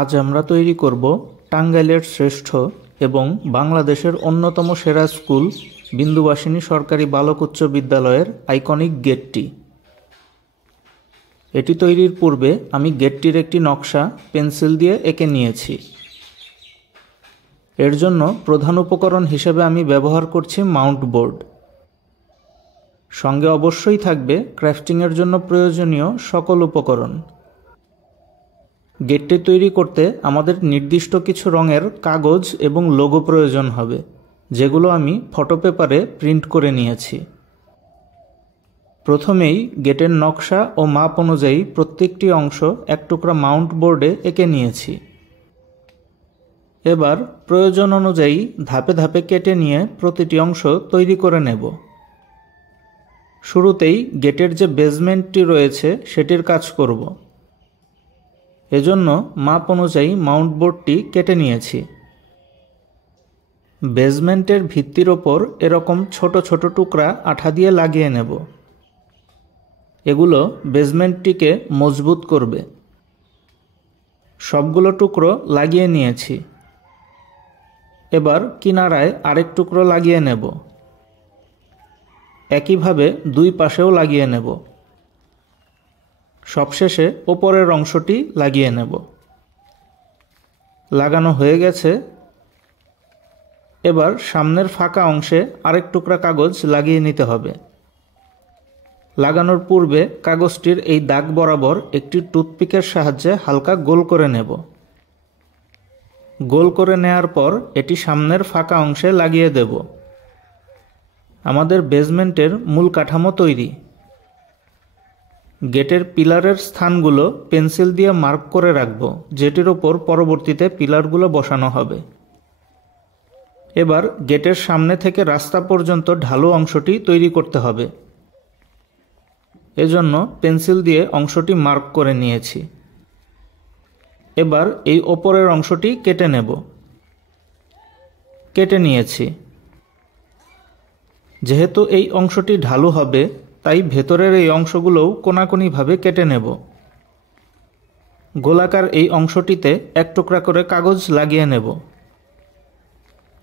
আজ আমরা তৈরি করব টাঙ্গাইলের শ্রেষ্ঠ এবং বাংলাদেশের অন্যতম সেরা স্কুল বিন্দুবাসিনী সরকারি বালক উচ্চ বিদ্যালয়ের আইকনিক গেটটি। এটি তৈরির পূর্বে আমি গেটটির একটি নকশা পেন্সিল দিয়ে এঁকে নিয়েছি। এর জন্য প্রধান উপকরণ হিসেবে আমি ব্যবহার করছি মাউন্ট বোর্ড। সঙ্গে অবশ্যই থাকবে ক্রাফটিংয়ের জন্য প্রয়োজনীয় সকল উপকরণ। গেটটি তৈরি করতে আমাদের নির্দিষ্ট কিছু রঙের কাগজ এবং লোগো প্রয়োজন হবে, যেগুলো আমি ফটো পেপারে প্রিন্ট করে নিয়েছি। প্রথমেই গেটের নকশা ও মাপ অনুযায়ী প্রত্যেকটি অংশ এক টুকরা মাউন্ট বোর্ডে এঁকে নিয়েছি। এবার প্রয়োজন অনুযায়ী ধাপে ধাপে কেটে নিয়ে প্রতিটি অংশ তৈরি করে নেব। শুরুতেই গেটের যে বেজমেন্টটি রয়েছে সেটির কাজ করব। এজন্য মাপ অনুযায়ী মাউন্ট বোর্ডটি কেটে নিয়েছি। বেজমেন্টের ভিত্তির ওপর এরকম ছোট ছোট টুকরা আঠা দিয়ে লাগিয়ে নেব। এগুলো বেজমেন্টটিকে মজবুত করবে। সবগুলো টুকরো লাগিয়ে নিয়েছি। এবার কিনারায় আরেক টুকরো লাগিয়ে নেব। একইভাবে দুই পাশেও লাগিয়ে নেব। সবশেষে ওপরের অংশটি লাগিয়ে নেব। লাগানো হয়ে গেছে। এবার সামনের ফাঁকা অংশে আরেক টুকরা কাগজ লাগিয়ে নিতে হবে। লাগানোর পূর্বে কাগজটির এই দাগ বরাবর একটি টুথপিকের সাহায্যে হালকা গোল করে নেব। গোল করে নেয়ার পর এটি সামনের ফাঁকা অংশে লাগিয়ে দেব। আমাদের বেজমেন্টের মূল কাঠামো তৈরি। গেটের পিলারের স্থানগুলো পেন্সিল দিয়ে মার্ক করে রাখব, যেটির ওপর পরবর্তীতে পিলারগুলো বসানো হবে। এবার গেটের সামনে থেকে রাস্তা পর্যন্ত ঢালু অংশটি তৈরি করতে হবে। এজন্য পেন্সিল দিয়ে অংশটি মার্ক করে নিয়েছি। এবার এই ওপরের অংশটি কেটে নেব। কেটে নিয়েছি। যেহেতু এই অংশটি ঢালু হবে, তাই ভেতরের এই অংশগুলোও কোনাকুনিভাবে কেটে নেব। গোলাকার এই অংশটিতে এক টুকরা করে কাগজ লাগিয়ে নেব।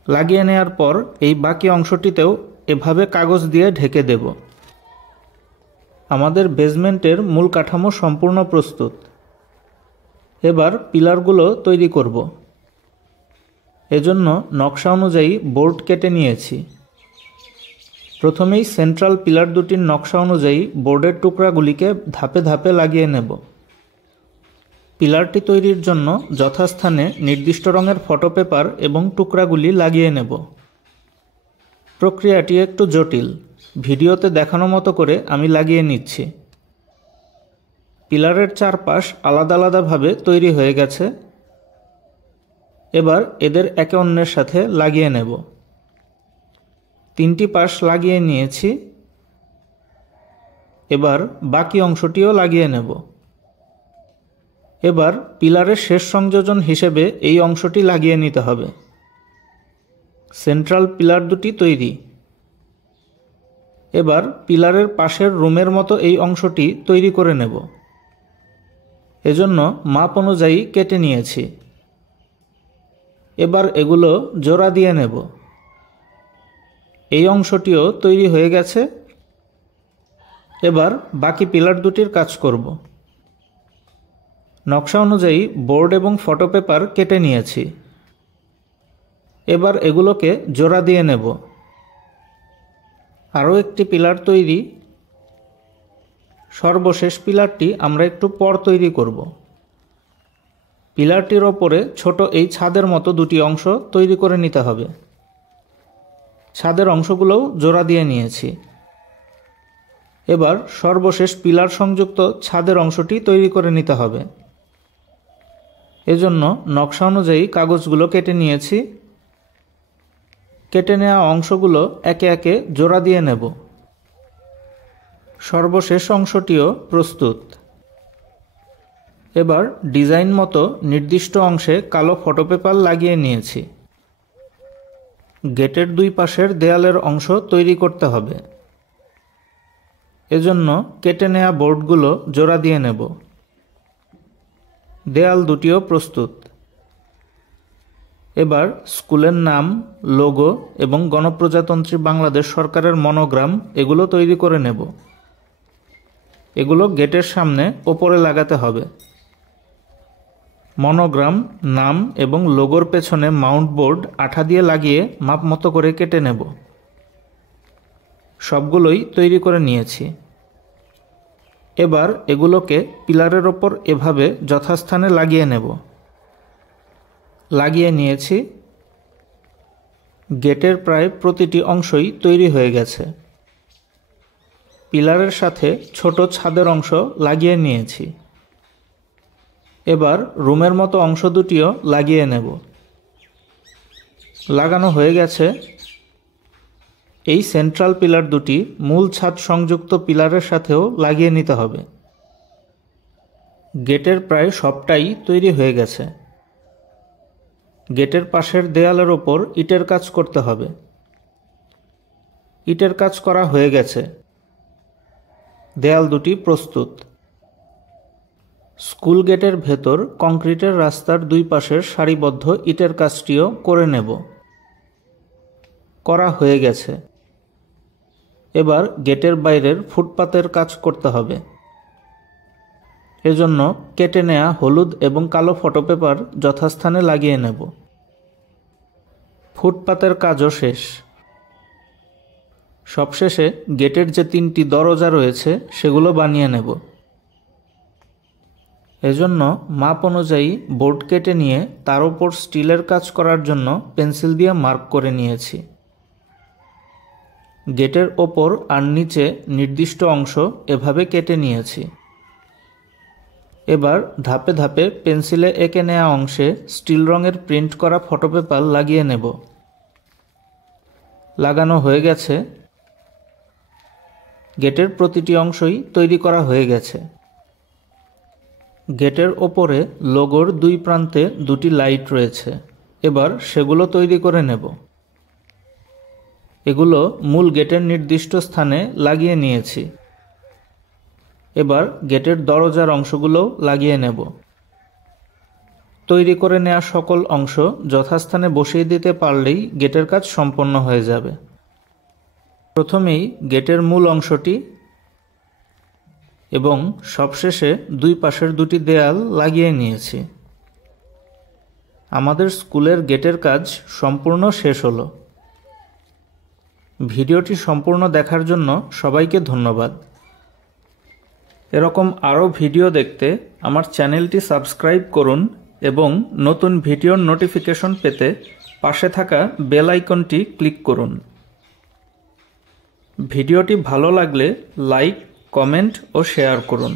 লাগিয়ে নেওয়ার পর এই বাকি অংশটিতেও এভাবে কাগজ দিয়ে ঢেকে দেব। আমাদের বেজমেন্টের মূল কাঠামো সম্পূর্ণ প্রস্তুত। এবার পিলারগুলো তৈরি করব। এজন্য নকশা অনুযায়ী বোর্ড কেটে নিয়েছি। প্রথমেই সেন্ট্রাল পিলার দুটির নকশা অনুযায়ী বোর্ডের টুকরাগুলিকে ধাপে ধাপে লাগিয়ে নেব। পিলারটি তৈরির জন্য যথাস্থানে নির্দিষ্ট রঙের ফটো পেপার এবং টুকরাগুলি লাগিয়ে নেব। প্রক্রিয়াটি একটু জটিল। ভিডিওতে দেখানো মতো করে আমি লাগিয়ে নিচ্ছি। পিলারের চারপাশ আলাদা আলাদাভাবে তৈরি হয়ে গেছে। এবার এদের একে অন্যের সাথে লাগিয়ে নেব। তিনটি পাশ লাগিয়ে নিয়েছি। এবার বাকি অংশটিও লাগিয়ে নেব। এবার পিলারের শেষ সংযোজন হিসেবে এই অংশটি লাগিয়ে নিতে হবে। সেন্ট্রাল পিলার দুটি তৈরি। এবার পিলারের পাশের রুমের মতো এই অংশটি তৈরি করে নেব। এজন্য মাপ অনুযায়ী কেটে নিয়েছি। এবার এগুলো জোড়া দিয়ে নেব। এই অংশটিও তৈরি হয়ে গেছে। এবার বাকি পিলার দুটির কাজ করব। নকশা অনুযায়ী বোর্ড এবং ফটো পেপার কেটে নিয়েছি। এবার এগুলোকে জোড়া দিয়ে নেব। আরও একটি পিলার তৈরি। সর্বশেষ পিলারটি আমরা একটু পর তৈরি করব। পিলারটির ওপরে ছোট এই ছাদের মতো দুটি অংশ তৈরি করে নিতে হবে। ছাদের অংশগুলোও জোড়া দিয়ে নিয়েছি। এবার সর্বশেষ পিলার সংযুক্ত ছাদের অংশটি তৈরি করে নিতে হবে। এজন্য নকশা অনুযায়ী কাগজগুলো কেটে নিয়েছি। কেটে নেওয়া অংশগুলো একে একে জোড়া দিয়ে নেব। সর্বশেষ অংশটিও প্রস্তুত। এবার ডিজাইন মতো নির্দিষ্ট অংশে কালো ফটো পেপার লাগিয়ে নিয়েছি। গেটের দুই পাশের দেয়ালের অংশ তৈরি করতে হবে। এজন্য কেটে নেওয়া বোর্ডগুলো জোড়া দিয়ে নেব। দেয়াল দুটিও প্রস্তুত। এবার স্কুলের নাম, লোগো এবং গণপ্রজাতন্ত্রী বাংলাদেশ সরকারের মনোগ্রাম এগুলো তৈরি করে নেব। এগুলো গেটের সামনে ওপরে লাগাতে হবে। মনোগ্রাম, নাম এবং লোগোর পেছনে মাউন্ট বোর্ড আঠা দিয়ে লাগিয়ে মাপ মতো করে কেটে নেব। সবগুলোই তৈরি করে নিয়েছি। এবার এগুলোকে পিলারের ওপর এভাবে যথাস্থানে লাগিয়ে নেব। লাগিয়ে নিয়েছি। গেটের প্রায় প্রতিটি অংশই তৈরি হয়ে গেছে। পিলারের সাথে ছোট ছাদের অংশ লাগিয়ে নিয়েছি। এবার রুমের মতো অংশ দুটিও লাগিয়ে নেব। লাগানো হয়ে গেছে। এই সেন্ট্রাল পিলার দুটি মূল ছাদ সংযুক্ত পিলারের সাথেও লাগিয়ে নিতে হবে। গেটের প্রায় সবটাই তৈরি হয়ে গেছে। গেটের পাশের দেয়ালের ওপর ইটের কাজ করতে হবে। ইটের কাজ করা হয়ে গেছে। দেয়াল দুটি প্রস্তুত। স্কুল গেটের ভেতর কংক্রিটের রাস্তার দুই পাশের সারিবদ্ধ ইটের কাজটিও করে নেব। করা হয়ে গেছে। এবার গেটের বাইরের ফুটপাতের কাজ করতে হবে। এজন্য কেটে নেওয়া হলুদ এবং কালো ফটো পেপার যথাস্থানে লাগিয়ে নেব। ফুটপাতের কাজও শেষ। সবশেষে গেটের যে 3টি দরজা রয়েছে সেগুলো বানিয়ে নেব। এজন্য মাপ অনুযায়ী বোর্ড কেটে নিয়ে তার উপর স্টিলের কাজ করার জন্য পেন্সিল দিয়ে মার্ক করে নিয়েছি। গেটের ওপর আর নিচে নির্দিষ্ট অংশ এভাবে কেটে নিয়েছি। এবার ধাপে ধাপে পেন্সিলে এঁকে নেওয়া অংশে স্টিল রঙের প্রিন্ট করা ফটো পেপার লাগিয়ে নেব। লাগানো হয়ে গেছে। গেটের প্রতিটি অংশই তৈরি করা হয়ে গেছে। গেটের ওপরে লোগোর দুই প্রান্তে দুটি লাইট রয়েছে। এবার সেগুলো তৈরি করে নেব। এগুলো মূল গেটের নির্দিষ্ট স্থানে লাগিয়ে নিয়েছি। এবার গেটের দরজার অংশগুলো লাগিয়ে নেব। তৈরি করে নেওয়া সকল অংশ যথাস্থানে বসিয়ে দিতে পারলেই গেটের কাজ সম্পন্ন হয়ে যাবে। প্রথমেই গেটের মূল অংশটি এবং সবশেষে দুই পাশের দুটি দেয়াল লাগিয়ে নিয়েছি। আমাদের স্কুলের গেটের কাজ সম্পূর্ণ শেষ হলো। ভিডিওটি সম্পূর্ণ দেখার জন্য সবাইকে ধন্যবাদ। এরকম আরও ভিডিও দেখতে আমার চ্যানেলটি সাবস্ক্রাইব করুন এবং নতুন ভিডিওর নোটিফিকেশন পেতে পাশে থাকা বেল আইকনটি ক্লিক করুন। ভিডিওটি ভালো লাগলে লাইক, কমেন্ট ও শেয়ার করুন।